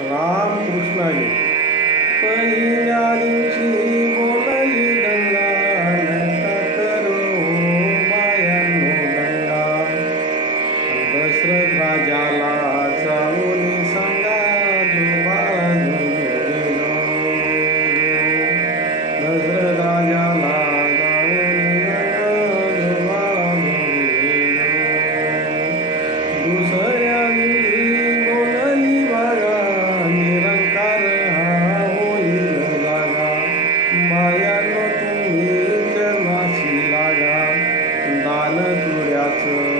रामकृष्णाने. पहिल्या दिवशी बोलली गंगा करो बायांनो गंगा. दशरथ राजाला जाऊन सांगा जोबा दशरथ राजाला माया न तुम्ही माझी लागा दान तुळ्याचं